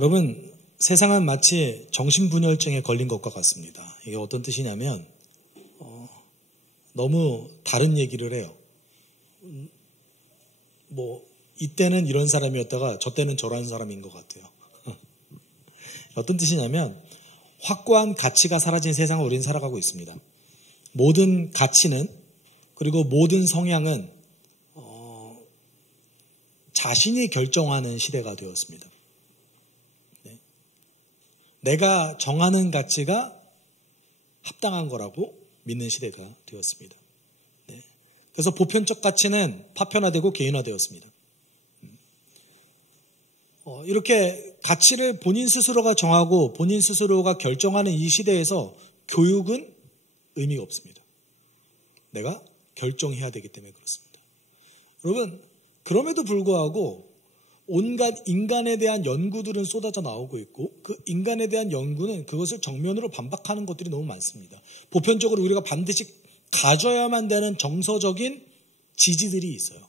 여러분, 세상은 마치 정신분열증에 걸린 것과 같습니다. 이게 어떤 뜻이냐면 너무 다른 얘기를 해요. 이때는 이런 사람이었다가 저 때는 저런 사람인 것 같아요. 어떤 뜻이냐면 확고한 가치가 사라진 세상을 우리는 살아가고 있습니다. 모든 가치는 그리고 모든 성향은 자신이 결정하는 시대가 되었습니다. 내가 정하는 가치가 합당한 거라고 믿는 시대가 되었습니다. 그래서 보편적 가치는 파편화되고 개인화되었습니다. 이렇게 가치를 본인 스스로가 정하고 본인 스스로가 결정하는 이 시대에서 교육은 의미가 없습니다. 내가 결정해야 되기 때문에 그렇습니다. 여러분, 그럼에도 불구하고 온갖 인간에 대한 연구들은 쏟아져 나오고 있고 그 인간에 대한 연구는 그것을 정면으로 반박하는 것들이 너무 많습니다. 보편적으로 우리가 반드시 가져야만 되는 정서적인 지지들이 있어요.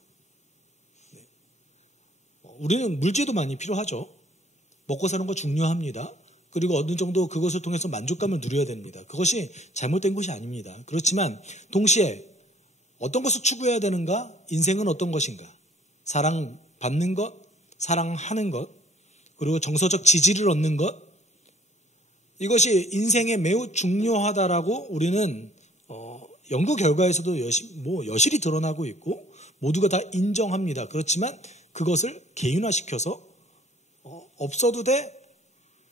우리는 물질도 많이 필요하죠. 먹고 사는 거 중요합니다. 그리고 어느 정도 그것을 통해서 만족감을 누려야 됩니다. 그것이 잘못된 것이 아닙니다. 그렇지만 동시에 어떤 것을 추구해야 되는가? 인생은 어떤 것인가? 사랑받는 것, 사랑하는 것, 그리고 정서적 지지를 얻는 것, 이것이 인생에 매우 중요하다라고 우리는 연구 결과에서도 여실히 드러나고 있고 모두가 다 인정합니다. 그렇지만 그것을 개인화시켜서 없어도 돼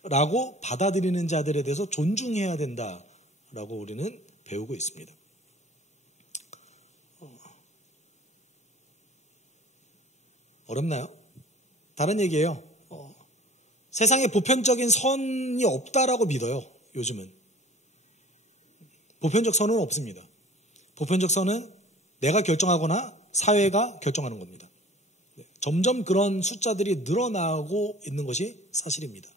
라고 받아들이는 자들에 대해서 존중해야 된다라고 우리는 배우고 있습니다. 어렵나요? 다른 얘기예요. 세상에 보편적인 선이 없다라고 믿어요. 요즘은. 보편적 선은 없습니다. 보편적 선은 내가 결정하거나 사회가 결정하는 겁니다. 점점 그런 숫자들이 늘어나고 있는 것이 사실입니다.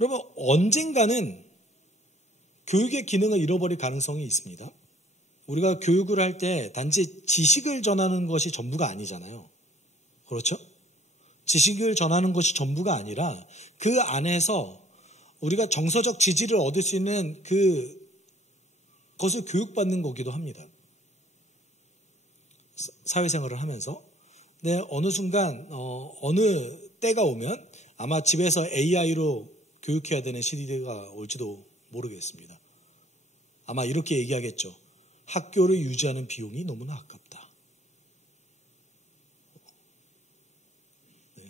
여러분, 언젠가는 교육의 기능을 잃어버릴 가능성이 있습니다. 우리가 교육을 할 때 단지 지식을 전하는 것이 전부가 아니잖아요. 그렇죠? 지식을 전하는 것이 전부가 아니라 그 안에서 우리가 정서적 지지를 얻을 수 있는 그것을 교육받는 거기도 합니다. 사회생활을 하면서. 근데 어느 순간 어느 때가 오면 아마 집에서 AI로 교육해야 되는 시대가 올지도 모르겠습니다. 아마 이렇게 얘기하겠죠. 학교를 유지하는 비용이 너무나 아깝다. 네.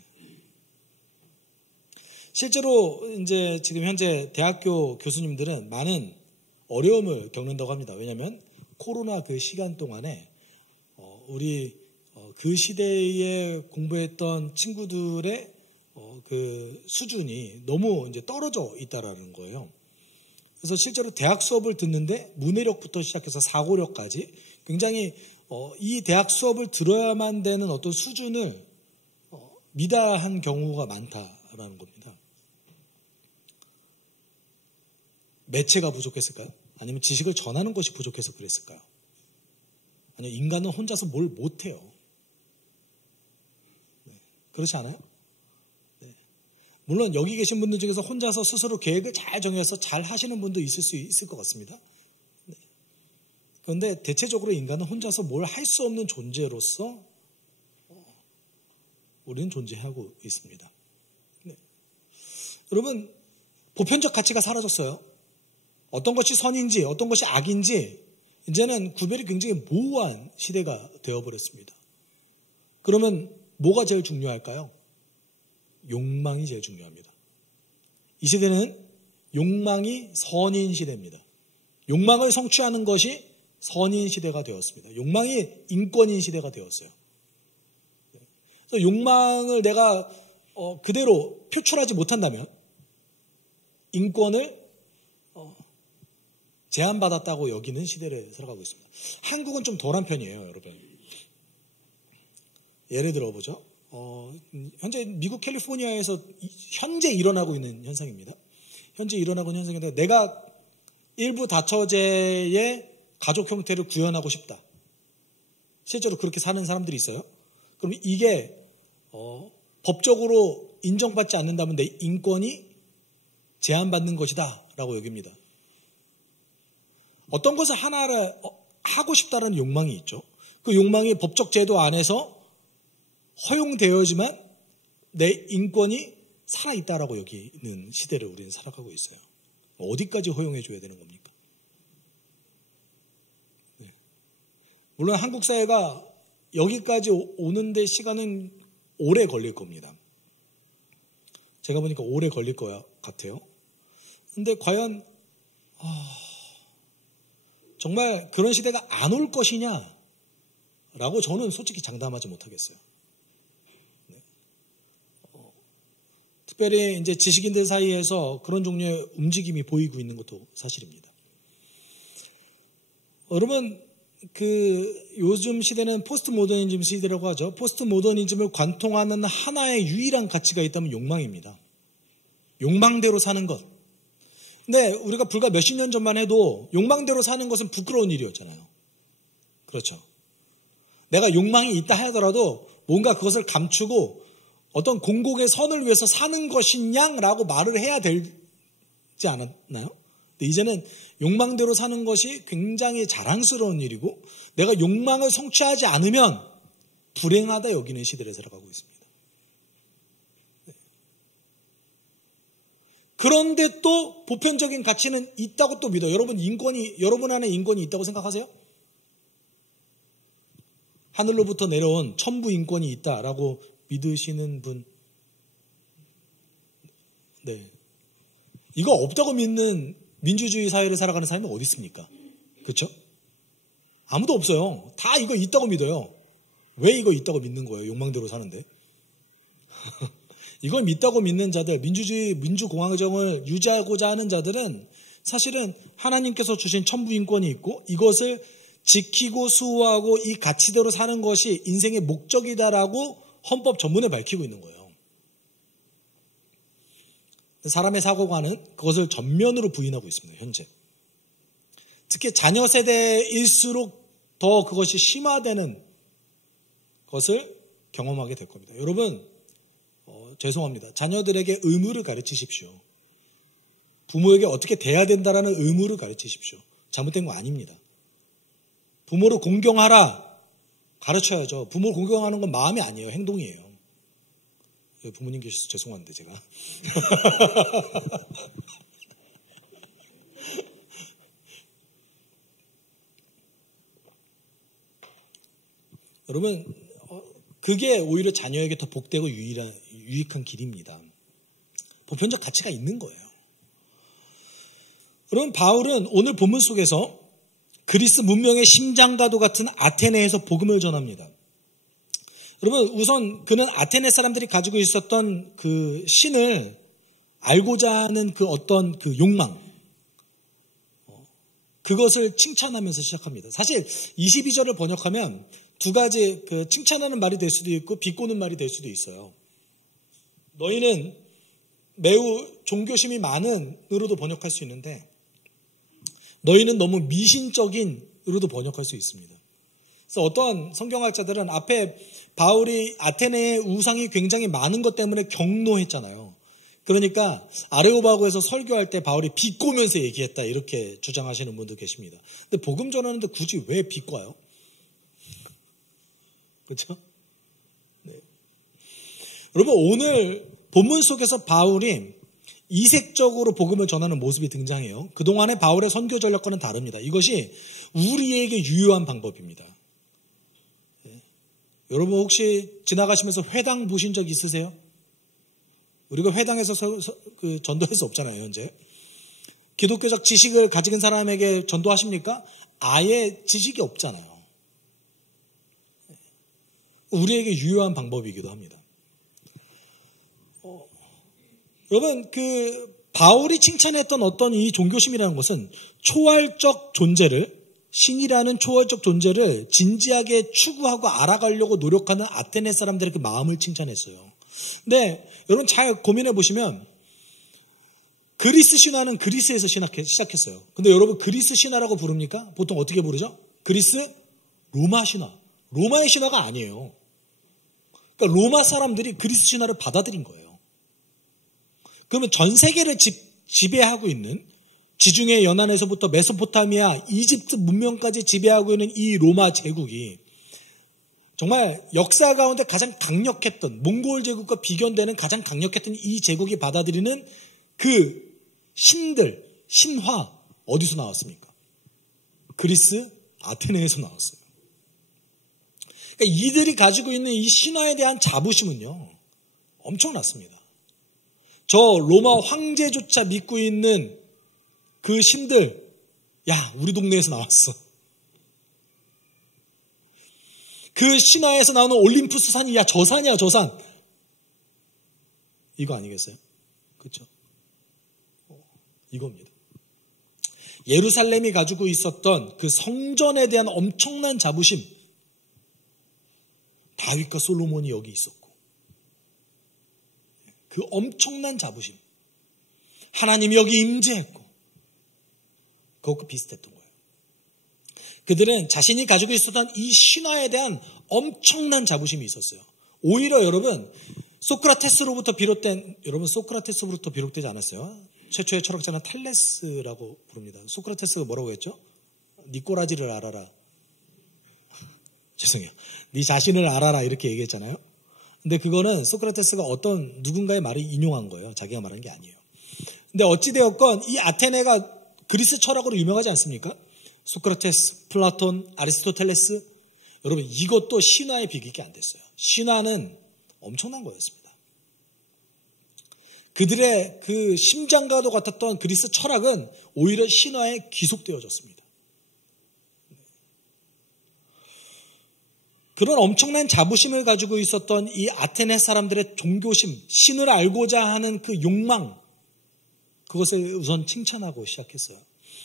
실제로 이제 지금 현재 대학교 교수님들은 많은 어려움을 겪는다고 합니다. 왜냐하면 코로나 그 시간 동안에 우리 그 시대에 공부했던 친구들의 그 수준이 너무 이제 떨어져 있다라는 거예요. 그래서 실제로 대학 수업을 듣는데 문해력부터 시작해서 사고력까지 굉장히 이 대학 수업을 들어야만 되는 어떤 수준을 미달한 경우가 많다라는 겁니다. 매체가 부족했을까요? 아니면 지식을 전하는 것이 부족해서 그랬을까요? 아니면 인간은 혼자서 뭘 못해요. 네. 그렇지 않아요? 물론 여기 계신 분들 중에서 혼자서 스스로 계획을 잘 정해서 잘 하시는 분도 있을 수 있을 것 같습니다. 그런데 대체적으로 인간은 혼자서 뭘 할 수 없는 존재로서 우리는 존재하고 있습니다. 네. 여러분, 보편적 가치가 사라졌어요. 어떤 것이 선인지 어떤 것이 악인지 이제는 구별이 굉장히 모호한 시대가 되어버렸습니다. 그러면 뭐가 제일 중요할까요? 욕망이 제일 중요합니다. 이 시대는 욕망이 선인 시대입니다. 욕망을 성취하는 것이 선인 시대가 되었습니다. 욕망이 인권인 시대가 되었어요. 그래서 욕망을 내가 그대로 표출하지 못한다면 인권을 제한받았다고 여기는 시대를 살아가고 있습니다. 한국은 좀 덜한 편이에요, 여러분. 예를 들어보죠. 현재 미국 캘리포니아에서 현재 일어나고 있는 현상입니다. 현재 일어나고 있는 현상인데 내가 일부 다처제의 가족 형태를 구현하고 싶다. 실제로 그렇게 사는 사람들이 있어요. 그럼 이게 법적으로 인정받지 않는다면 내 인권이 제한받는 것이다 라고 여깁니다. 어떤 것을 하나를 하고 싶다는 욕망이 있죠. 그 욕망이 법적 제도 안에서 허용되어야지만 내 인권이 살아있다라고 여기는 시대를 우리는 살아가고 있어요. 어디까지 허용해줘야 되는 겁니까? 네. 물론 한국 사회가 여기까지 오는데 시간은 오래 걸릴 겁니다. 제가 보니까 오래 걸릴 것 같아요. 근데 과연 정말 그런 시대가 안 올 것이냐 라고 저는 솔직히 장담하지 못하겠어요. 네. 특별히 이제 지식인들 사이에서 그런 종류의 움직임이 보이고 있는 것도 사실입니다. 여러분, 요즘 시대는 포스트 모더니즘 시대라고 하죠. 포스트 모더니즘을 관통하는 하나의 유일한 가치가 있다면 욕망입니다. 욕망대로 사는 것. 근데 우리가 불과 몇십 년 전만 해도 욕망대로 사는 것은 부끄러운 일이었잖아요. 그렇죠. 내가 욕망이 있다 하더라도 뭔가 그것을 감추고 어떤 공공의 선을 위해서 사는 것이냐라고 말을 해야 되지 않았나요? 근데 이제는 욕망대로 사는 것이 굉장히 자랑스러운 일이고 내가 욕망을 성취하지 않으면 불행하다 여기는 시대를 살아가고 있습니다. 그런데 또 보편적인 가치는 있다고 또 믿어요. 여러분 안에 인권이 있다고 생각하세요? 하늘로부터 내려온 천부 인권이 있다라고 믿으시는 분? 네. 이거 없다고 믿는 민주주의 사회를 살아가는 사람이 어디 있습니까? 그렇죠? 아무도 없어요. 다 이거 있다고 믿어요. 왜 이거 있다고 믿는 거예요? 욕망대로 사는데. 이걸 믿다고 믿는 자들, 민주공화정을 유지하고자 하는 자들은 사실은 하나님께서 주신 천부인권이 있고 이것을 지키고 수호하고 이 가치대로 사는 것이 인생의 목적이다라고 헌법 전문에 밝히고 있는 거예요. 사람의 사고관은 그것을 전면으로 부인하고 있습니다. 현재. 특히 자녀 세대일수록 더 그것이 심화되는 것을 경험하게 될 겁니다. 여러분, 죄송합니다. 자녀들에게 의무를 가르치십시오. 부모에게 어떻게 돼야 된다라는 의무를 가르치십시오. 잘못된 거 아닙니다. 부모를 공경하라 가르쳐야죠. 부모를 공경하는 건 마음이 아니에요. 행동이에요. 부모님 계셔서 죄송한데 제가. 여러분, 그게 오히려 자녀에게 더 복되고 유익한 길입니다. 보편적 가치가 있는 거예요. 여러분, 바울은 오늘 본문 속에서 그리스 문명의 심장과도 같은 아테네에서 복음을 전합니다. 여러분, 우선 그는 아테네 사람들이 가지고 있었던 그 신을 알고자 하는 그 어떤 그 욕망, 그것을 칭찬하면서 시작합니다. 사실 22절을 번역하면 두 가지 그 칭찬하는 말이 될 수도 있고 비꼬는 말이 될 수도 있어요. 너희는 매우 종교심이 많은으로도 번역할 수 있는데 너희는 너무 미신적인으로도 번역할 수 있습니다. 그래서 어떠한 성경학자들은 앞에 바울이 아테네의 우상이 굉장히 많은 것 때문에 경노했잖아요. 그러니까 아레오바고에서 설교할 때 바울이 비꼬면서 얘기했다 이렇게 주장하시는 분도 계십니다. 근데 복음 전하는데 굳이 왜 비꼬아요? 그렇죠? 네. 여러분, 오늘 본문 속에서 바울이 이색적으로 복음을 전하는 모습이 등장해요. 그동안의 바울의 선교 전략과는 다릅니다. 이것이 우리에게 유효한 방법입니다. 네. 여러분 혹시 지나가시면서 회당 보신 적 있으세요? 우리가 회당에서 전도할 수 없잖아요, 현재. 기독교적 지식을 가진 사람에게 전도하십니까? 아예 지식이 없잖아요. 우리에게 유효한 방법이기도 합니다. 여러분, 바울이 칭찬했던 어떤 이 종교심이라는 것은 초월적 존재를, 신이라는 초월적 존재를 진지하게 추구하고 알아가려고 노력하는 아테네 사람들의 그 마음을 칭찬했어요. 근데 여러분 잘 고민해 보시면 그리스 신화는 그리스에서 시작했어요. 근데 여러분 그리스 신화라고 부릅니까? 보통 어떻게 부르죠? 그리스 로마 신화. 로마의 신화가 아니에요. 그러니까 로마 사람들이 그리스 신화를 받아들인 거예요. 그러면 전 세계를 지배하고 있는, 지중해 연안에서부터 메소포타미아, 이집트 문명까지 지배하고 있는 이 로마 제국이 정말 역사 가운데 가장 강력했던, 몽골 제국과 비견되는 가장 강력했던 이 제국이 받아들이는 그 신들, 신화 어디서 나왔습니까? 그리스 아테네에서 나왔어요. 그러니까 이들이 가지고 있는 이 신화에 대한 자부심은요, 엄청났습니다. 저 로마 황제조차 믿고 있는 그 신들, 야, 우리 동네에서 나왔어. 그 신화에서 나오는 올림푸스 산이, 야, 저 산이야, 저 산. 이거 아니겠어요? 그렇죠? 이겁니다. 예루살렘이 가지고 있었던 그 성전에 대한 엄청난 자부심, 다윗과 솔로몬이 여기 있었고, 그 엄청난 자부심, 하나님이 여기 임재했고, 그것과 비슷했던 거예요. 그들은 자신이 가지고 있었던 이 신화에 대한 엄청난 자부심이 있었어요. 오히려 여러분, 소크라테스로부터 비롯되지 않았어요. 최초의 철학자는 탈레스라고 부릅니다. 소크라테스가 뭐라고 했죠? 네 꼬라지를 알아라. 죄송해요. 네 자신을 알아라 이렇게 얘기했잖아요. 근데 그거는 소크라테스가 어떤 누군가의 말을 인용한 거예요. 자기가 말한 게 아니에요. 근데 어찌되었건 이 아테네가 그리스 철학으로 유명하지 않습니까? 소크라테스, 플라톤, 아리스토텔레스. 여러분, 이것도 신화에 비교가 안 됐어요. 신화는 엄청난 거였습니다. 그들의 그 심장과도 같았던 그리스 철학은 오히려 신화에 귀속되어졌습니다. 그런 엄청난 자부심을 가지고 있었던 이 아테네 사람들의 종교심, 신을 알고자 하는 그 욕망, 그것을 우선 칭찬하고 시작했어요.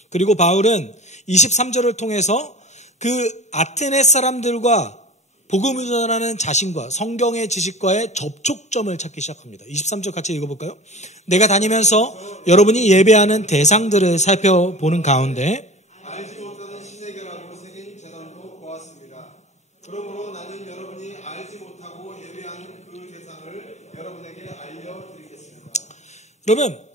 그리고 바울은 23절을 통해서 그 아테네 사람들과 복음을 전하는 자신과 성경의 지식과의 접촉점을 찾기 시작합니다. 23절 같이 읽어볼까요? 내가 다니면서 여러분이 예배하는 대상들을 살펴보는 가운데 알지 못하는 신에게라고 새긴 제단도 보았습니다. 그러므로 나는 여러분이 알지 못하고 예배하는 그 대상을 여러분에게 알려드리겠습니다. 여러분,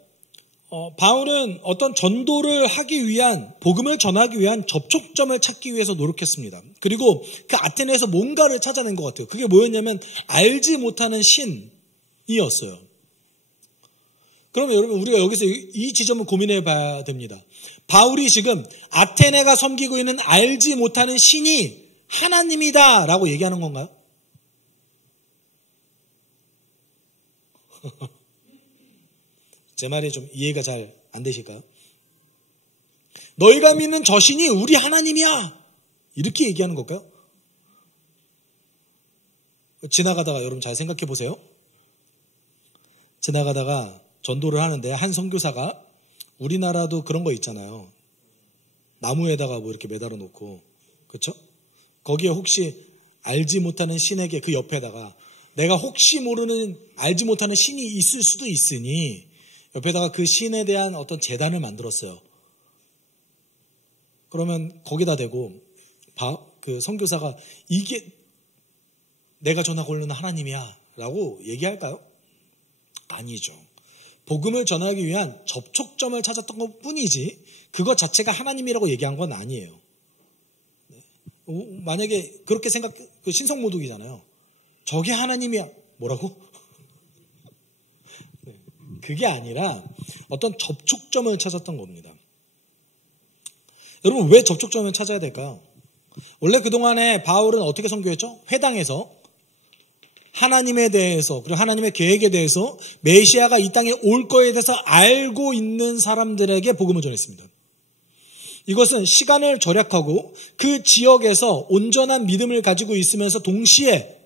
바울은 어떤 전도를 하기 위한, 복음을 전하기 위한 접촉점을 찾기 위해서 노력했습니다. 그리고 그 아테네에서 뭔가를 찾아낸 것 같아요. 그게 뭐였냐면 알지 못하는 신이었어요. 그러면 여러분, 우리가 여기서 이 지점을 고민해 봐야 됩니다. 바울이 지금 아테네가 섬기고 있는 알지 못하는 신이 하나님이다 라고 얘기하는 건가요? 제 말이 좀 이해가 잘 안 되실까요? 너희가 믿는 저 신이 우리 하나님이야. 이렇게 얘기하는 걸까요? 지나가다가 여러분 잘 생각해 보세요. 지나가다가 전도를 하는데 한 선교사가, 우리나라도 그런 거 있잖아요. 나무에다가 뭐 이렇게 매달아 놓고, 그렇죠? 거기에 혹시 알지 못하는 신에게 그 옆에다가 내가 혹시 모르는 알지 못하는 신이 있을 수도 있으니 옆에다가 그 신에 대한 어떤 제단을 만들었어요. 그러면 거기다 대고 그 선교사가 이게 내가 전하고 있는 하나님이야 라고 얘기할까요? 아니죠. 복음을 전하기 위한 접촉점을 찾았던 것 뿐이지 그것 자체가 하나님이라고 얘기한 건 아니에요. 만약에 그렇게 그 신성모독이잖아요. 저게 하나님이야. 뭐라고? 그게 아니라 어떤 접촉점을 찾았던 겁니다. 여러분, 왜 접촉점을 찾아야 될까요? 원래 그동안에 바울은 어떻게 선교했죠? 회당에서 하나님에 대해서, 그리고 하나님의 계획에 대해서, 메시아가 이 땅에 올 거에 대해서 알고 있는 사람들에게 복음을 전했습니다. 이것은 시간을 절약하고 그 지역에서 온전한 믿음을 가지고 있으면서 동시에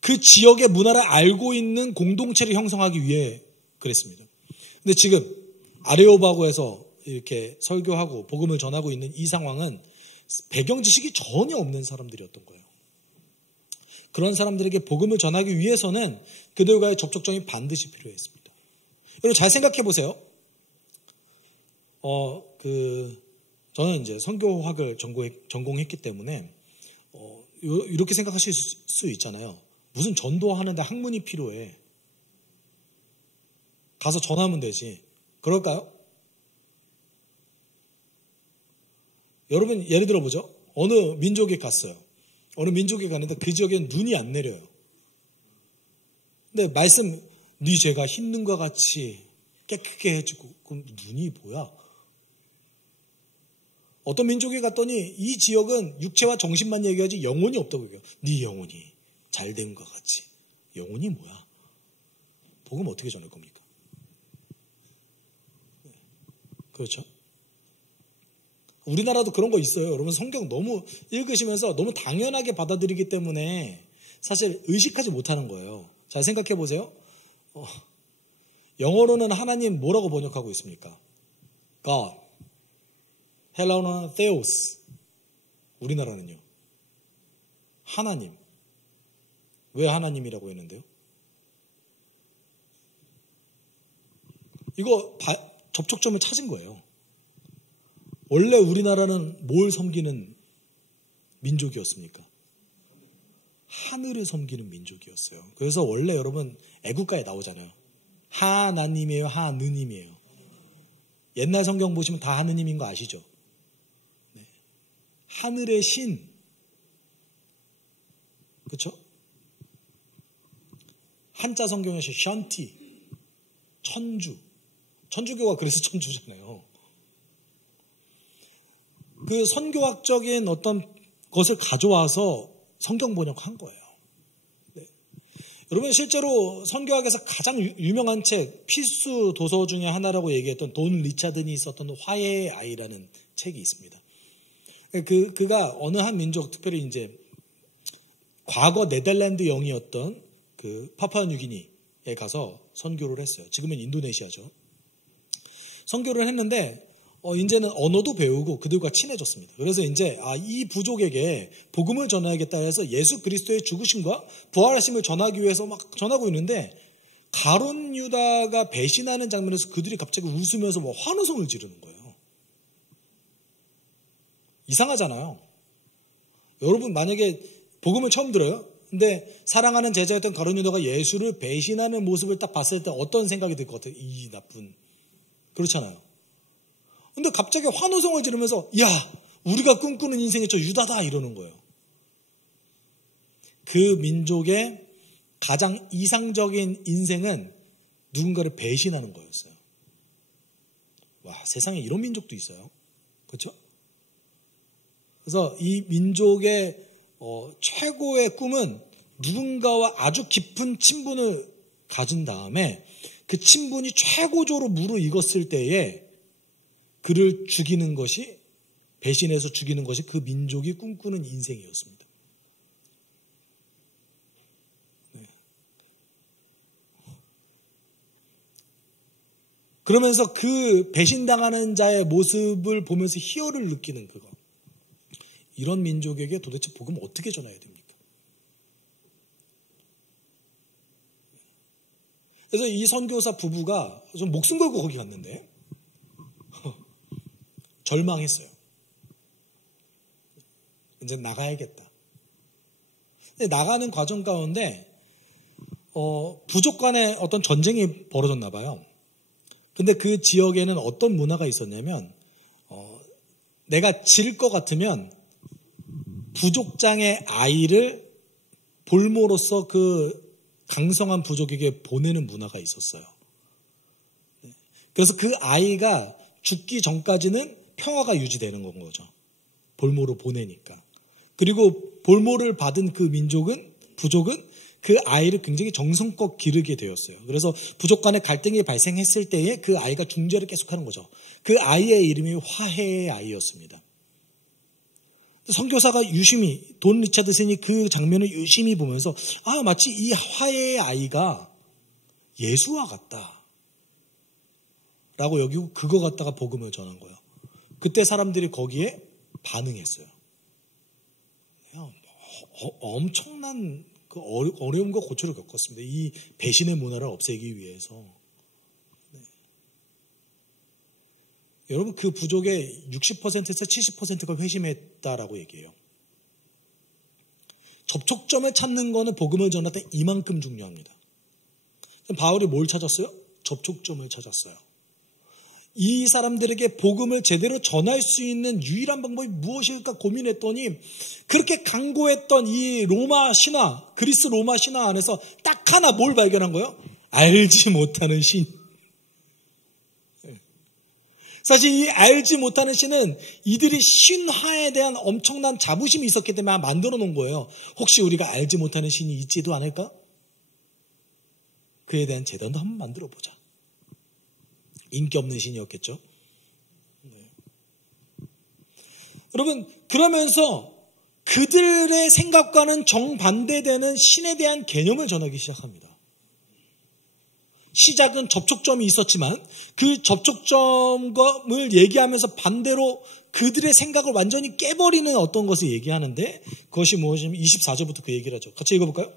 그 지역의 문화를 알고 있는 공동체를 형성하기 위해 그랬습니다. 근데 지금 아레오바고에서 이렇게 설교하고 복음을 전하고 있는 이 상황은 배경 지식이 전혀 없는 사람들이었던 거예요. 그런 사람들에게 복음을 전하기 위해서는 그들과의 접촉점이 반드시 필요했습니다. 여러분 잘 생각해 보세요. 저는 이제 선교학을 전공했기 때문에 이렇게 생각하실 수 있잖아요. 무슨 전도하는데 학문이 필요해. 가서 전하면 되지. 그럴까요? 여러분 예를 들어 보죠. 어느 민족에 갔어요. 어느 민족에 가는데 그 지역엔 눈이 안 내려요. 근데 말씀 네 죄가 흰눈과 같이 깨끗게 해주고 그럼 눈이 뭐야? 어떤 민족에 갔더니 이 지역은 육체와 정신만 얘기하지 영혼이 없다고 얘기해요. 네 영혼이 잘된과 같이. 영혼이 뭐야? 복음 어떻게 전할 겁니까? 그렇죠? 우리나라도 그런 거 있어요. 여러분 성경 너무 읽으시면서 너무 당연하게 받아들이기 때문에 사실 의식하지 못하는 거예요. 잘 생각해 보세요. 영어로는 하나님 뭐라고 번역하고 있습니까? God. 헬라어는 Theos. 우리나라는요. 하나님. 왜 하나님이라고 했는데요? 이거 접촉점을 찾은 거예요. 원래 우리나라는 뭘 섬기는 민족이었습니까? 하늘을 섬기는 민족이었어요. 그래서 원래 여러분 애국가에 나오잖아요. 하나님이에요, 하느님이에요. 옛날 성경 보시면 다 하느님인 거 아시죠? 네. 하늘의 신. 그렇죠? 한자 성경에서 션티, 천주. 천주교가 그래서 천주잖아요. 그 선교학적인 어떤 것을 가져와서 성경 번역한 거예요. 네. 여러분 실제로 선교학에서 가장 유명한 책 필수 도서 중에 하나라고 얘기했던 돈 리차든이 썼던 화해의 아이라는 책이 있습니다. 그가 어느 한 민족 특별히 이제 과거 네덜란드 영이었던 그 파푸아뉴기니에 가서 선교를 했어요. 지금은 인도네시아죠. 선교를 했는데 이제는 언어도 배우고 그들과 친해졌습니다. 그래서 이제 이 부족에게 복음을 전해야겠다 해서 예수 그리스도의 죽으심과 부활하심을 전하기 위해서 막 전하고 있는데 가룟 유다가 배신하는 장면에서 그들이 갑자기 웃으면서 뭐 환호성을 지르는 거예요. 이상하잖아요. 여러분 만약에 복음을 처음 들어요. 근데 사랑하는 제자였던 가룟 유다가 예수를 배신하는 모습을 딱 봤을 때 어떤 생각이 들 것 같아요? 이 나쁜. 그렇잖아요. 근데 갑자기 환호성을 지르면서 야 우리가 꿈꾸는 인생이 저 유다다 이러는 거예요. 그 민족의 가장 이상적인 인생은 누군가를 배신하는 거였어요. 와 세상에 이런 민족도 있어요. 그렇죠? 그래서 이 민족의 최고의 꿈은 누군가와 아주 깊은 친분을 가진 다음에 그 친분이 최고조로 무르익었을 때에 그를 죽이는 것이 배신해서 죽이는 것이 그 민족이 꿈꾸는 인생이었습니다. 네. 그러면서 그 배신당하는 자의 모습을 보면서 희열을 느끼는 그거. 이런 민족에게 도대체 복음을 어떻게 전해야 됩니까? 그래서 이 선교사 부부가 좀 목숨 걸고 거기 갔는데 절망했어요. 이제 나가야겠다. 근데 나가는 과정 가운데 부족 간에 어떤 전쟁이 벌어졌나 봐요. 근데 그 지역에는 어떤 문화가 있었냐면 내가 질 것 같으면 부족장의 아이를 볼모로서 그 강성한 부족에게 보내는 문화가 있었어요. 그래서 그 아이가 죽기 전까지는 평화가 유지되는 건 거죠. 볼모로 보내니까. 그리고 볼모를 받은 그 부족은 그 아이를 굉장히 정성껏 기르게 되었어요. 그래서 부족 간의 갈등이 발생했을 때에 그 아이가 중재를 계속하는 거죠. 그 아이의 이름이 화해의 아이였습니다. 선교사가 유심히 돈 리차드슨이 그 장면을 유심히 보면서 마치 이 화해의 아이가 예수와 같다 라고 여기고 그거 갖다가 복음을 전한 거예요. 그때 사람들이 거기에 반응했어요. 엄청난 그 어려움과 고초를 겪었습니다. 이 배신의 문화를 없애기 위해서. 네. 여러분 그 부족의 60%에서 70%가 회심했다라고 얘기해요. 접촉점을 찾는 거는 복음을 전할 때 이만큼 중요합니다. 바울이 뭘 찾았어요? 접촉점을 찾았어요. 이 사람들에게 복음을 제대로 전할 수 있는 유일한 방법이 무엇일까 고민했더니 그렇게 강고했던 이 로마 신화, 그리스 로마 신화 안에서 딱 하나 뭘 발견한 거예요? 알지 못하는 신. 사실 이 알지 못하는 신은 이들이 신화에 대한 엄청난 자부심이 있었기 때문에 만들어 놓은 거예요. 혹시 우리가 알지 못하는 신이 있지도 않을까? 그에 대한 재단도 한번 만들어 보자. 인기 없는 신이었겠죠. 네. 여러분, 그러면서 그들의 생각과는 정반대되는 신에 대한 개념을 전하기 시작합니다. 시작은 접촉점이 있었지만 그 접촉점을 얘기하면서 반대로 그들의 생각을 완전히 깨버리는 어떤 것을 얘기하는데 그것이 무엇이냐면 24절부터 그 얘기를 하죠. 같이 읽어볼까요?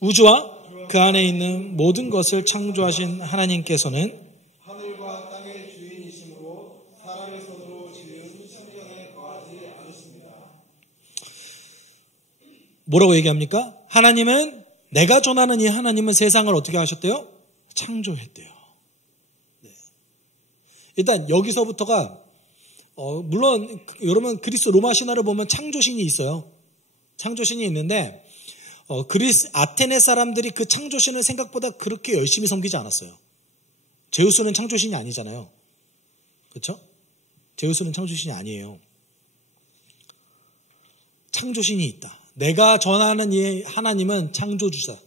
우주와 그 안에 있는 모든 것을 창조하신 하나님께서는 하늘과 땅의 주인이심으로 사람의 손으로 지은 신전에 거하지 않으십니다. 뭐라고 얘기합니까? 하나님은 내가 전하는 이 하나님은 세상을 어떻게 하셨대요? 창조했대요. 네. 일단 여기서부터가 물론 여러분 그리스 로마 신화를 보면 창조신이 있어요. 창조신이 있는데 그리스 아테네 사람들이 그 창조신을 생각보다 그렇게 열심히 섬기지 않았어요. 제우스는 창조신이 아니잖아요. 그렇죠? 제우스는 창조신이 아니에요. 창조신이 있다. 내가 전하는 이 하나님은 창조주자.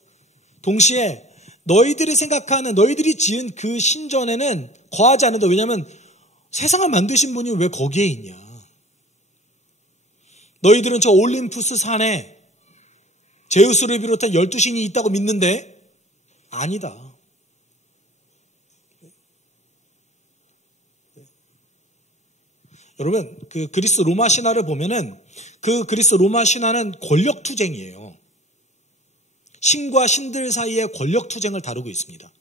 동시에 너희들이 생각하는 너희들이 지은 그 신전에는 거하지 않는다. 왜냐하면 세상을 만드신 분이 왜 거기에 있냐. 너희들은 저 올림푸스 산에 제우스를 비롯한 12신이 있다고 믿는데 아니다. 여러분 그 그리스 로마 신화를 보면은 그 그리스 로마 신화는 권력 투쟁이에요. 신과 신들 사이의 권력 투쟁을 다루고 있습니다.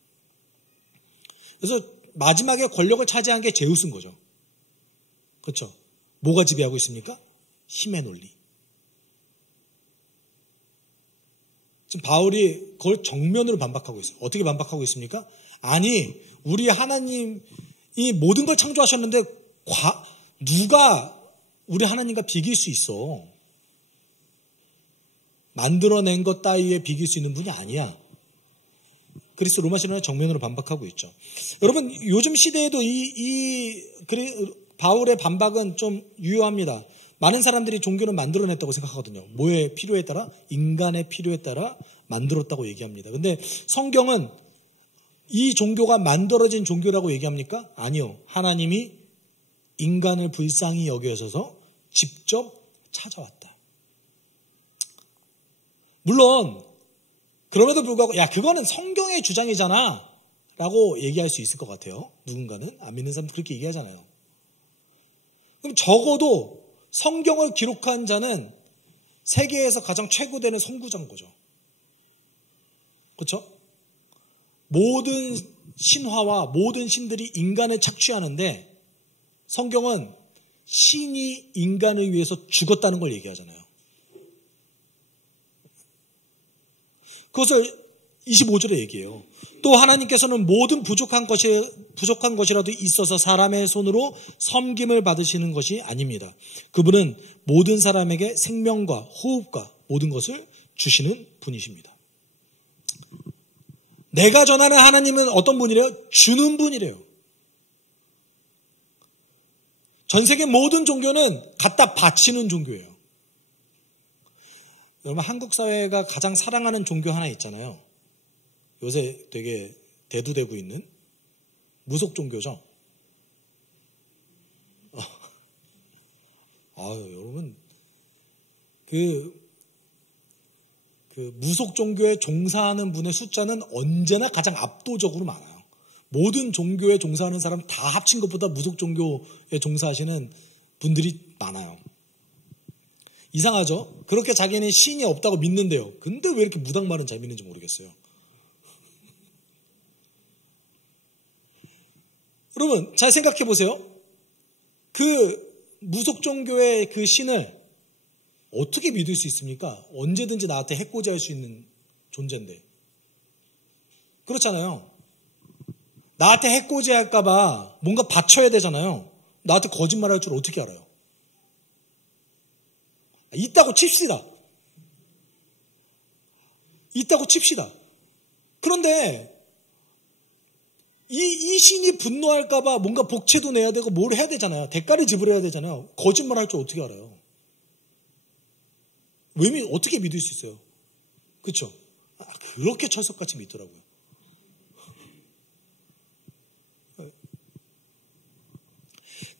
그래서 마지막에 권력을 차지한 게 제우스인 거죠. 그렇죠? 뭐가 지배하고 있습니까? 힘의 논리. 지금 바울이 그걸 정면으로 반박하고 있어요. 어떻게 반박하고 있습니까? 아니 우리 하나님이 모든 걸 창조하셨는데 누가 우리 하나님과 비길 수 있어? 만들어낸 것 따위에 비길 수 있는 분이 아니야. 그리스 로마 신화는 정면으로 반박하고 있죠. 여러분 요즘 시대에도 바울의 반박은 좀 유효합니다. 많은 사람들이 종교는 만들어냈다고 생각하거든요. 뭐의 필요에 따라? 인간의 필요에 따라 만들었다고 얘기합니다. 근데 성경은 이 종교가 만들어진 종교라고 얘기합니까? 아니요. 하나님이 인간을 불쌍히 여겨셔서 직접 찾아왔다. 물론 그럼에도 불구하고 야 그거는 성경의 주장이잖아 라고 얘기할 수 있을 것 같아요. 누군가는 안 믿는 사람도 그렇게 얘기하잖아요. 그럼 적어도 성경을 기록한 자는 세계에서 가장 최고되는 선구자인 거죠. 그렇죠? 모든 신화와 모든 신들이 인간을 착취하는데 성경은 신이 인간을 위해서 죽었다는 걸 얘기하잖아요. 그것을 25절에 얘기해요. 또 하나님께서는 모든 부족한 것이라도 있어서 사람의 손으로 섬김을 받으시는 것이 아닙니다. 그분은 모든 사람에게 생명과 호흡과 모든 것을 주시는 분이십니다. 내가 전하는 하나님은 어떤 분이래요? 주는 분이래요. 전 세계 모든 종교는 갖다 바치는 종교예요. 여러분 한국 사회가 가장 사랑하는 종교 하나 있잖아요. 요새 되게 대두되고 있는 무속 종교죠. 여러분 그 무속 종교에 종사하는 분의 숫자는 언제나 가장 압도적으로 많아요. 모든 종교에 종사하는 사람 다 합친 것보다 무속 종교에 종사하시는 분들이 많아요. 이상하죠? 그렇게 자기는 신이 없다고 믿는데요. 근데 왜 이렇게 무당말은 잘 믿는지 모르겠어요. 여러분 잘 생각해 보세요. 그 무속 종교의 그 신을 어떻게 믿을 수 있습니까? 언제든지 나한테 해코지할 수 있는 존재인데. 그렇잖아요. 나한테 해코지할까봐 뭔가 받쳐야 되잖아요. 나한테 거짓말할 줄 어떻게 알아요? 있다고 칩시다. 있다고 칩시다. 그런데 이 신이 분노할까봐 뭔가 복채도 내야 되고 뭘 해야 되잖아요. 대가를 지불해야 되잖아요. 거짓말할 줄 어떻게 알아요? 어떻게 믿을 수 있어요? 그렇죠? 그렇게 철석같이 믿더라고요.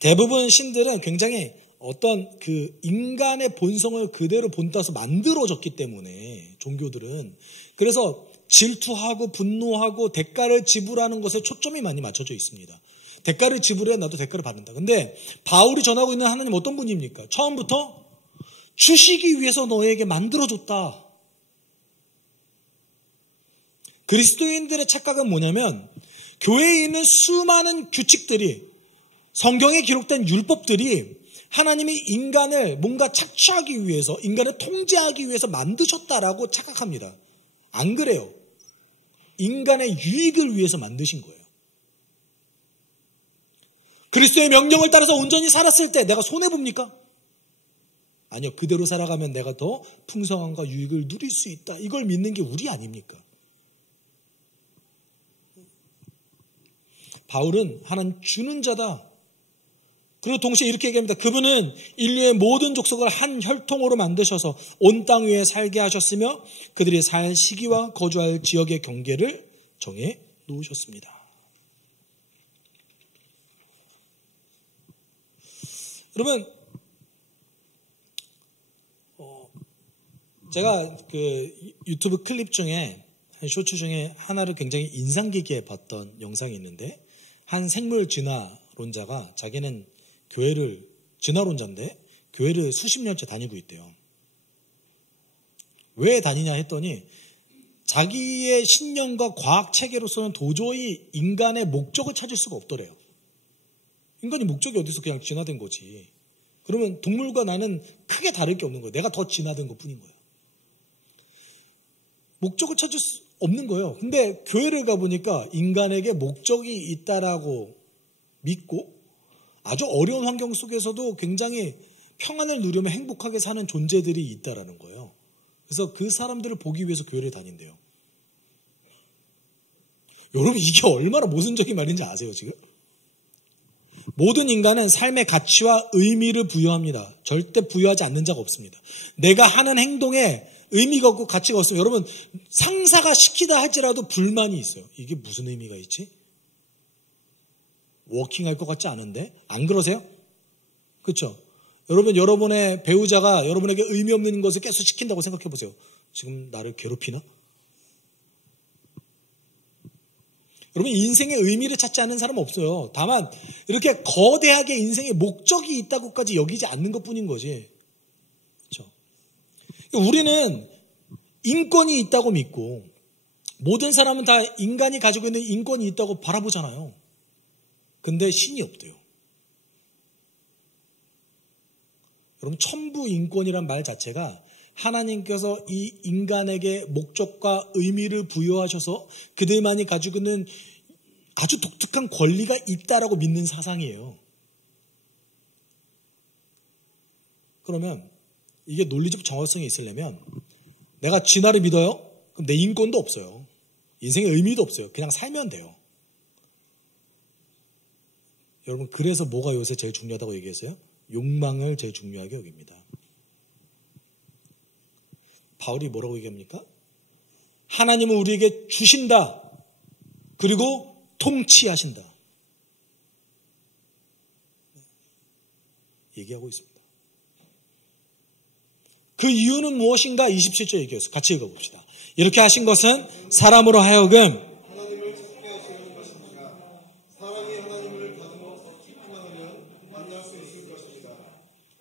대부분 신들은 굉장히 어떤 그 인간의 본성을 그대로 본따서 만들어졌기 때문에 종교들은 그래서 질투하고 분노하고 대가를 지불하는 것에 초점이 많이 맞춰져 있습니다. 대가를 지불해야 나도 대가를 받는다. 근데 바울이 전하고 있는 하나님 어떤 분입니까? 처음부터 주시기 위해서 너에게 만들어줬다. 그리스도인들의 착각은 뭐냐면 교회에 있는 수많은 규칙들이 성경에 기록된 율법들이 하나님이 인간을 뭔가 착취하기 위해서 인간을 통제하기 위해서 만드셨다라고 착각합니다. 안 그래요. 인간의 유익을 위해서 만드신 거예요. 그리스도의 명령을 따라서 온전히 살았을 때 내가 손해봅니까? 아니요. 그대로 살아가면 내가 더 풍성함과 유익을 누릴 수 있다. 이걸 믿는 게 우리 아닙니까? 바울은 하나님 주는 자다. 그리고 동시에 이렇게 얘기합니다. 그분은 인류의 모든 족속을 한 혈통으로 만드셔서 온 땅 위에 살게 하셨으며 그들이 살 시기와 거주할 지역의 경계를 정해 놓으셨습니다. 여러분, 제가 그 유튜브 클립 중에 한 쇼츠 중에 하나를 굉장히 인상 깊게 봤던 영상이 있는데 한 생물 진화론자가 자기는 교회를 진화론자인데 교회를 수십 년째 다니고 있대요. 왜 다니냐 했더니 자기의 신념과 과학 체계로서는 도저히 인간의 목적을 찾을 수가 없더래요. 인간이 목적이 어디서 그냥 진화된 거지. 그러면 동물과 나는 크게 다를 게 없는 거예요. 내가 더 진화된 것뿐인 거예요. 목적을 찾을 수 없는 거예요. 근데 교회를 가보니까 인간에게 목적이 있다라고 믿고 아주 어려운 환경 속에서도 굉장히 평안을 누리며 행복하게 사는 존재들이 있다라는 거예요. 그래서 그 사람들을 보기 위해서 교회를 다닌대요. 여러분 이게 얼마나 모순적인 말인지 아세요 지금? 모든 인간은 삶의 가치와 의미를 부여합니다. 절대 부여하지 않는 자가 없습니다. 내가 하는 행동에 의미가 없고 가치가 없으면 여러분 상사가 시키다 할지라도 불만이 있어요. 이게 무슨 의미가 있지? 워킹할 것 같지 않은데? 안 그러세요? 그렇죠? 여러분 여러분의 배우자가 여러분에게 의미 없는 것을 계속 시킨다고 생각해 보세요. 지금 나를 괴롭히나? 여러분 인생의 의미를 찾지 않는 사람은 없어요. 다만 이렇게 거대하게 인생의 목적이 있다고까지 여기지 않는 것뿐인 거지. 그렇죠? 우리는 인권이 있다고 믿고 모든 사람은 다 인간이 가지고 있는 인권이 있다고 바라보잖아요. 근데 신이 없대요. 여러분 천부인권이란 말 자체가 하나님께서 이 인간에게 목적과 의미를 부여하셔서 그들만이 가지고 있는 아주 독특한 권리가 있다라고 믿는 사상이에요. 그러면 이게 논리적 정확성이 있으려면 내가 진화를 믿어요? 그럼 내 인권도 없어요. 인생의 의미도 없어요. 그냥 살면 돼요. 여러분 그래서 뭐가 요새 제일 중요하다고 얘기했어요? 욕망을 제일 중요하게 여깁니다. 바울이 뭐라고 얘기합니까? 하나님은 우리에게 주신다. 그리고 통치하신다. 얘기하고 있습니다. 그 이유는 무엇인가? 27절 얘기했어요. 같이 읽어봅시다. 이렇게 하신 것은 사람으로 하여금 하나님을 찾게 하시는 것입니다. 사람이 하나님을 다듬어 비판하면 만날 수 있을 것입니다.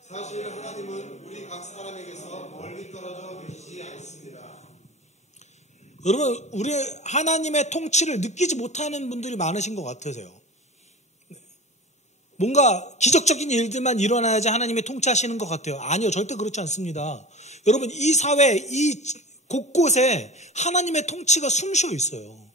사실 하나님은 우리 각 사람에게서 멀리 떨어져 계시지 않습니다. 여러분 우리 하나님의 통치를 느끼지 못하는 분들이 많으신 것 같으세요. 뭔가 기적적인 일들만 일어나야지 하나님이 통치하시는 것 같아요. 아니요, 절대 그렇지 않습니다. 여러분, 이 사회, 이 곳곳에 하나님의 통치가 숨쉬어 있어요.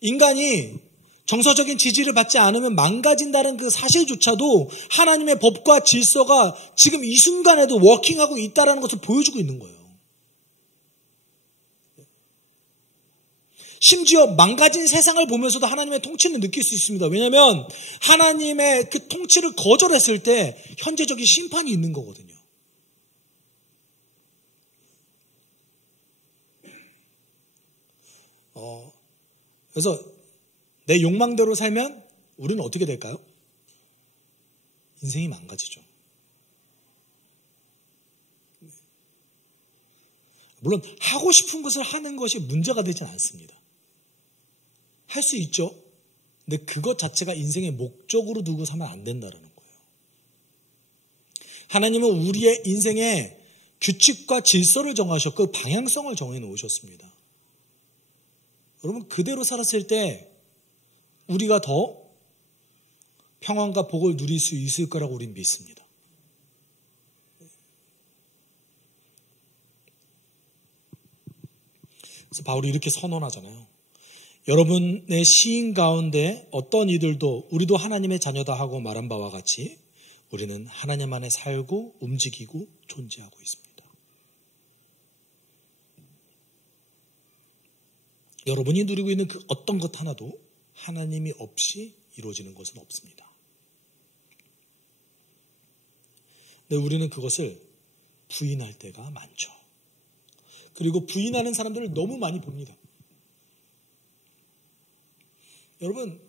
인간이 정서적인 지지를 받지 않으면 망가진다는 그 사실조차도 하나님의 법과 질서가 지금 이 순간에도 워킹하고 있다는 것을 보여주고 있는 거예요. 심지어 망가진 세상을 보면서도 하나님의 통치는 느낄 수 있습니다. 왜냐하면 하나님의 그 통치를 거절했을 때 현재적인 심판이 있는 거거든요. 그래서 내 욕망대로 살면 우리는 어떻게 될까요? 인생이 망가지죠. 물론 하고 싶은 것을 하는 것이 문제가 되진 않습니다. 할 수 있죠. 근데 그것 자체가 인생의 목적으로 두고 살면 안 된다는 거예요. 하나님은 우리의 인생에 규칙과 질서를 정하셨고 방향성을 정해 놓으셨습니다. 여러분, 그대로 살았을 때 우리가 더 평안과 복을 누릴 수 있을 거라고 우린 믿습니다. 그래서 바울이 이렇게 선언하잖아요. 여러분의 시인 가운데 어떤 이들도 우리도 하나님의 자녀다 하고 말한 바와 같이 우리는 하나님 안에 살고 움직이고 존재하고 있습니다. 여러분이 누리고 있는 그 어떤 것 하나도 하나님이 없이 이루어지는 것은 없습니다. 근데 우리는 그것을 부인할 때가 많죠. 그리고 부인하는 사람들을 너무 많이 봅니다. 여러분,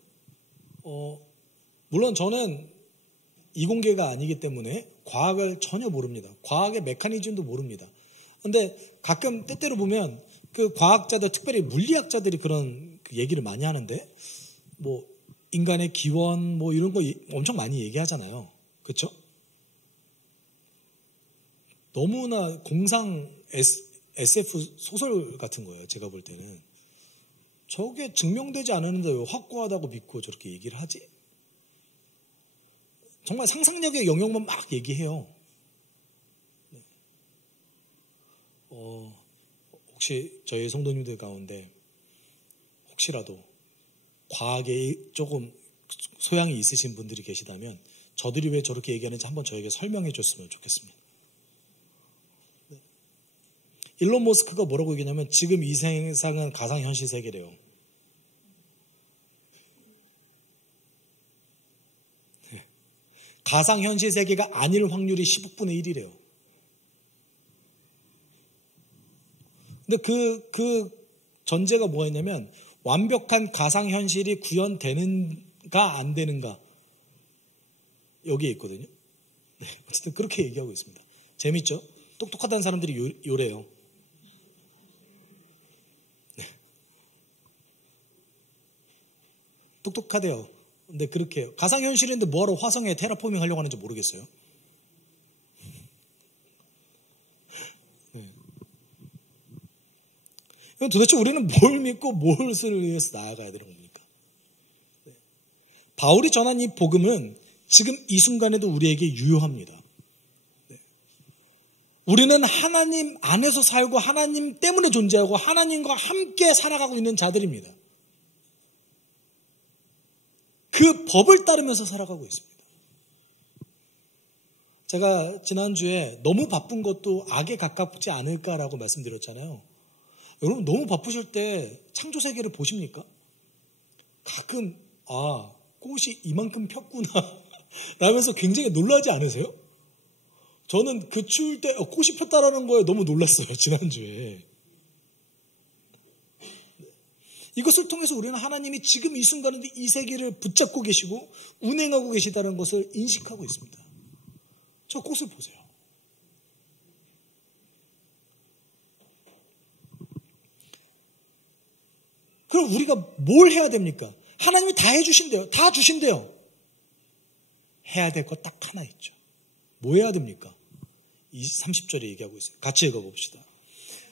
물론 저는 이공계가 아니기 때문에 과학을 전혀 모릅니다. 과학의 메커니즘도 모릅니다. 근데 가끔 때때로 보면 그 과학자들, 특별히 물리학자들이 그런 얘기를 많이 하는데, 뭐 인간의 기원 뭐 이런 거 엄청 많이 얘기하잖아요. 그렇죠? 너무나 공상 SF 소설 같은 거예요. 제가 볼 때는. 저게 증명되지 않았는데 왜 확고하다고 믿고 저렇게 얘기를 하지? 정말 상상력의 영역만 막 얘기해요. 혹시 저희 성도님들 가운데 혹시라도 과학에 조금 소양이 있으신 분들이 계시다면 저들이 왜 저렇게 얘기하는지 한번 저에게 설명해 줬으면 좋겠습니다. 일론 머스크가 뭐라고 얘기하냐면 지금 이 세상은 가상현실 세계래요. 가상현실 세계가 아닐 확률이 10분의 1이래요. 근데 그 전제가 뭐였냐면 완벽한 가상현실이 구현되는가 안 되는가 여기에 있거든요. 네, 어쨌든 그렇게 얘기하고 있습니다. 재밌죠? 똑똑하다는 사람들이 요래요. 네. 똑똑하대요. 근데 그렇게 해요. 가상현실인데 뭐하러 화성에 테라포밍 하려고 하는지 모르겠어요. 네. 도대체 우리는 뭘 믿고 무엇을 위해서 나아가야 되는 겁니까? 네. 바울이 전한 이 복음은 지금 이 순간에도 우리에게 유효합니다. 네. 우리는 하나님 안에서 살고 하나님 때문에 존재하고 하나님과 함께 살아가고 있는 자들입니다. 그 법을 따르면서 살아가고 있습니다. 제가 지난주에 너무 바쁜 것도 악에 가깝지 않을까라고 말씀드렸잖아요. 여러분 너무 바쁘실 때 창조세계를 보십니까? 가끔 꽃이 이만큼 폈구나 라면서 굉장히 놀라지 않으세요? 저는 그 추울 때 꽃이 폈다라는 거에 너무 놀랐어요. 지난주에. 이것을 통해서 우리는 하나님이 지금 이 순간에도 이 세계를 붙잡고 계시고 운행하고 계시다는 것을 인식하고 있습니다. 저 꽃을 보세요. 그럼 우리가 뭘 해야 됩니까? 하나님이 다 해주신대요. 다 주신대요. 해야 될 것 딱 하나 있죠. 뭐 해야 됩니까? 30절에 얘기하고 있어요. 같이 읽어봅시다.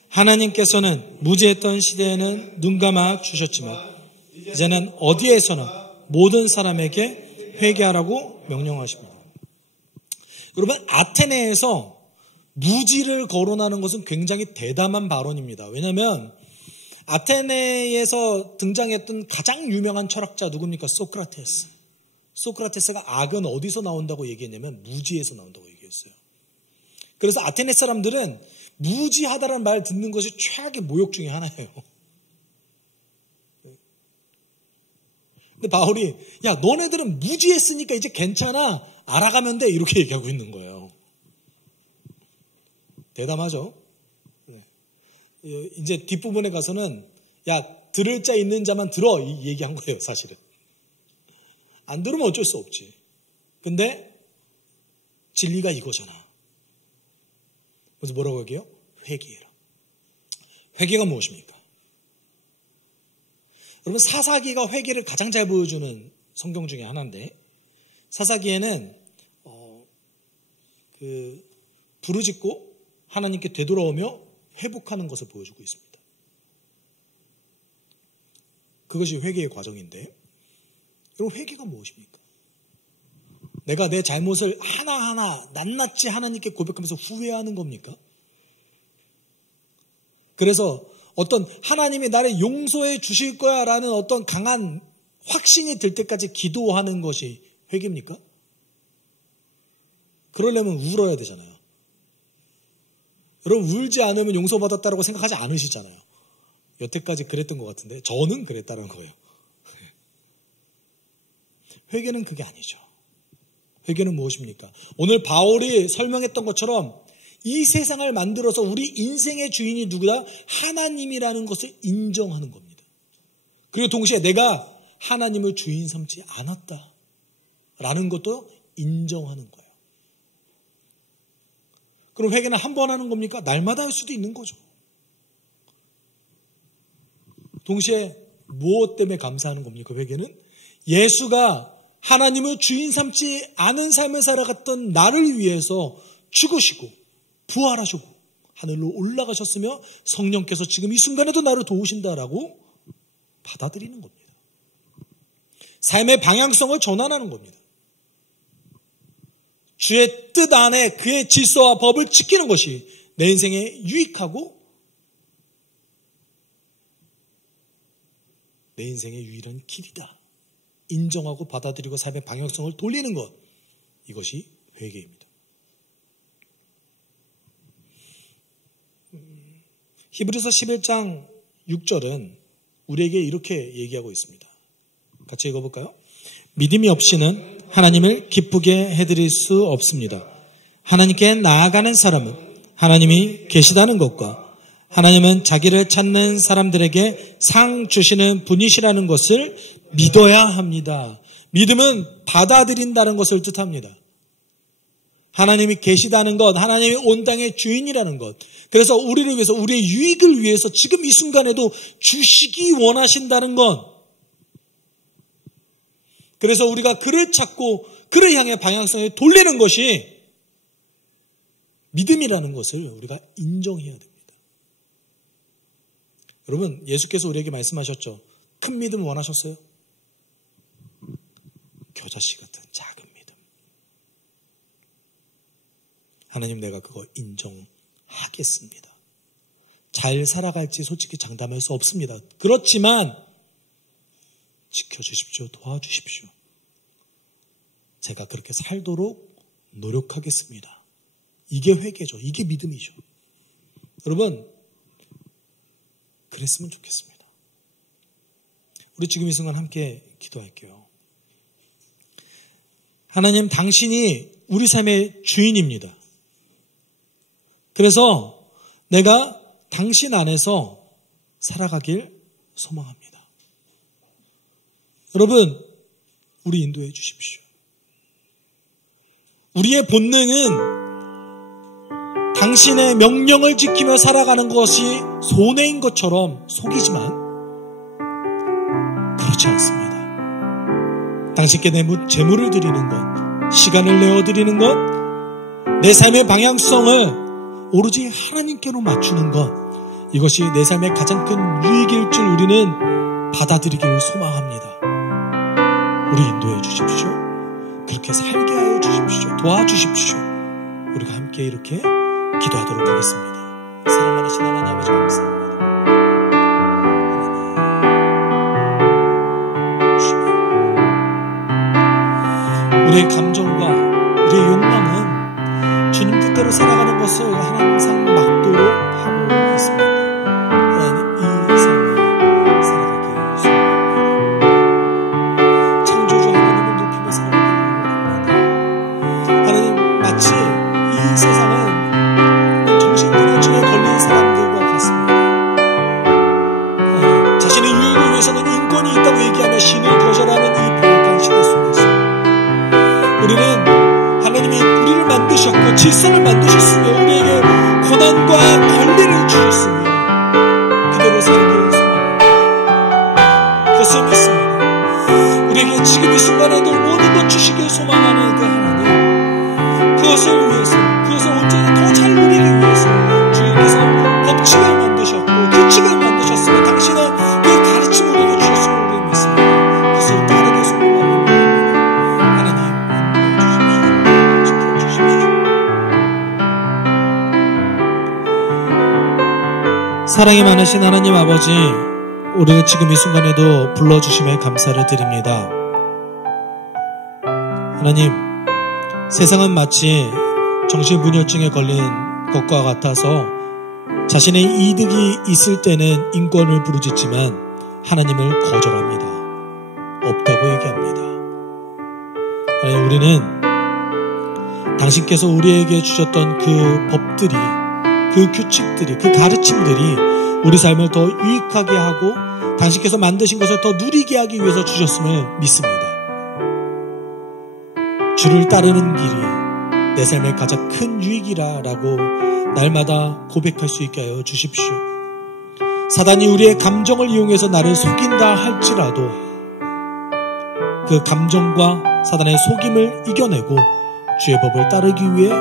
하나님께서는 무지했던 시대에는 눈 감아 주셨지만 이제는 어디에서나 모든 사람에게 회개하라고 명령하십니다. 여러분, 아테네에서 무지를 거론하는 것은 굉장히 대담한 발언입니다. 왜냐하면 아테네에서 등장했던 가장 유명한 철학자 누굽니까? 소크라테스. 소크라테스가 악은 어디서 나온다고 얘기했냐면 무지에서 나온다고 얘기했어요. 그래서 아테네 사람들은 무지하다라는 말 듣는 것이 최악의 모욕 중에 하나예요. 근데 바울이 야 너네들은 무지했으니까 이제 괜찮아. 알아가면 돼. 이렇게 얘기하고 있는 거예요. 대담하죠? 이제 뒷부분에 가서는 야 들을 자 있는 자만 들어 이 얘기한 거예요. 사실은. 안 들으면 어쩔 수 없지. 근데 진리가 이거잖아. 그래서 뭐라고 얘기해요? 회개해라. 회개가 무엇입니까? 여러분 사사기가 회개를 가장 잘 보여주는 성경 중에 하나인데 사사기에는 부르짖고 하나님께 되돌아오며 회복하는 것을 보여주고 있습니다. 그것이 회개의 과정인데 여러분 회개가 무엇입니까? 내가 내 잘못을 하나하나 낱낱이 하나님께 고백하면서 후회하는 겁니까? 그래서 어떤 하나님이 나를 용서해 주실 거야 라는 어떤 강한 확신이 들 때까지 기도하는 것이 회개입니까? 그러려면 울어야 되잖아요. 여러분 울지 않으면 용서받았다라고 생각하지 않으시잖아요. 여태까지 그랬던 것 같은데 저는 그랬다는 거예요. 회개는 그게 아니죠. 회개는 무엇입니까? 오늘 바울이 설명했던 것처럼 이 세상을 만들어서 우리 인생의 주인이 누구다? 하나님이라는 것을 인정하는 겁니다. 그리고 동시에 내가 하나님을 주인 삼지 않았다 라는 것도 인정하는 거예요. 그럼 회개는 한 번 하는 겁니까? 날마다 할 수도 있는 거죠. 동시에 무엇 때문에 감사하는 겁니까? 회개는 예수가 하나님을 주인 삼지 않은 삶을 살아갔던 나를 위해서 죽으시고 부활하시고 하늘로 올라가셨으며 성령께서 지금 이 순간에도 나를 도우신다라고 받아들이는 겁니다. 삶의 방향성을 전환하는 겁니다. 주의 뜻 안에 그의 질서와 법을 지키는 것이 내 인생에 유익하고 내 인생의 유일한 길이다. 인정하고 받아들이고 삶의 방향성을 돌리는 것. 이것이 회개입니다. 히브리서 11장 6절은 우리에게 이렇게 얘기하고 있습니다. 같이 읽어볼까요? 믿음이 없이는 하나님을 기쁘게 해드릴 수 없습니다. 하나님께 나아가는 사람은 하나님이 계시다는 것과 하나님은 자기를 찾는 사람들에게 상 주시는 분이시라는 것을 믿어야 합니다. 믿음은 받아들인다는 것을 뜻합니다. 하나님이 계시다는 것, 하나님이 온 땅의 주인이라는 것. 그래서 우리를 위해서, 우리의 유익을 위해서 지금 이 순간에도 주시기 원하신다는 것. 그래서 우리가 그를 찾고 그를 향해 방향성을 돌리는 것이 믿음이라는 것을 우리가 인정해야 됩니다. 여러분, 예수께서 우리에게 말씀하셨죠. 큰 믿음 원하셨어요? 겨자씨 같은 작은 믿음. 하나님, 내가 그거 인정하겠습니다. 잘 살아갈지 솔직히 장담할 수 없습니다. 그렇지만 지켜주십시오. 도와주십시오. 제가 그렇게 살도록 노력하겠습니다. 이게 회개죠. 이게 믿음이죠. 여러분, 그랬으면 좋겠습니다. 우리 지금 이 순간 함께 기도할게요. 하나님, 당신이 우리 삶의 주인입니다. 그래서 내가 당신 안에서 살아가길 소망합니다. 여러분, 우리 인도해 주십시오. 우리의 본능은 당신의 명령을 지키며 살아가는 것이 손해인 것처럼 속이지만 그렇지 않습니다. 당신께 내 재물을 드리는 것, 시간을 내어드리는 것, 내 삶의 방향성을 오로지 하나님께로 맞추는 것, 이것이 내 삶의 가장 큰 유익일 줄 우리는 받아들이길 소망합니다. 우리 인도해 주십시오. 그렇게 살게 하여 주십시오. 도와주십시오. 우리가 함께 이렇게 기도하도록 하겠습니다. 사랑 많으신 하나님 아버지 감사합니다. 우리의 감정과 우리의 욕망은 주님 뜻대로 살아가는 것을 항상 막도록 하고 있습니다. 하나님 이 세상을 살아가게 해주십시오. 창조주 하나님을 높이며 살아가는 겁니다. 하나님 마치 이 세상은 정신분열증에 걸린 사람들과 같습니다. 자신의 유익을 위해서는 인권이 있다고 얘기하며 신을 거절하는 이 번역한 시대 속에서 우리는 하나님이 우리를 만드셨고 질서를 만드셨으며 우리에게 고난과 권리를 주셨으며 그대로 살기 소망 그것을 믿습니다. 우리에게 지금 이 순간에도 모든 것 주시길 소망하는 그 하나님 그것을 위해서 그것을 언제나 더 잘 누리기 위해서 주님께서 법칙을 만드셨고 규칙을 만드셨으며 당신은 그 가르침을 우리에게 주셨음을 우리는 믿습니다. 그것을 따르게 소망하는 사랑이 많으신 하나님 아버지, 우리를 지금 이 순간에도 불러주심에 감사를 드립니다. 하나님, 세상은 마치 정신분열증에 걸린 것과 같아서 자신의 이득이 있을 때는 인권을 부르짖지만 하나님을 거절합니다. 없다고 얘기합니다. 하나님, 우리는 당신께서 우리에게 주셨던 그 법들이 그 규칙들이, 그 가르침들이 우리 삶을 더 유익하게 하고 당신께서 만드신 것을 더 누리게 하기 위해서 주셨음을 믿습니다. 주를 따르는 길이 내 삶의 가장 큰 유익이라고 날마다 고백할 수 있게 하여 주십시오. 사단이 우리의 감정을 이용해서 나를 속인다 할지라도 그 감정과 사단의 속임을 이겨내고 주의 법을 따르기 위해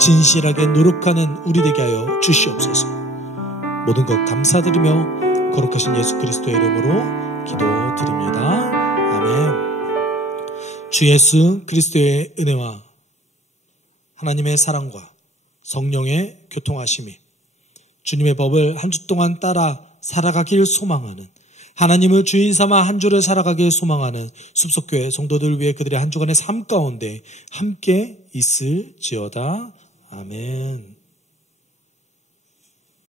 진실하게 노력하는 우리 되게 하여 주시옵소서. 모든 것 감사드리며 거룩하신 예수 그리스도의 이름으로 기도드립니다. 아멘. 주 예수 그리스도의 은혜와 하나님의 사랑과 성령의 교통하심이 주님의 법을 한 주 동안 따라 살아가길 소망하는 하나님을 주인 삼아 한 주를 살아가길 소망하는 숲속교회 성도들 위해 그들의 한 주간의 삶 가운데 함께 있을지어다. 아멘.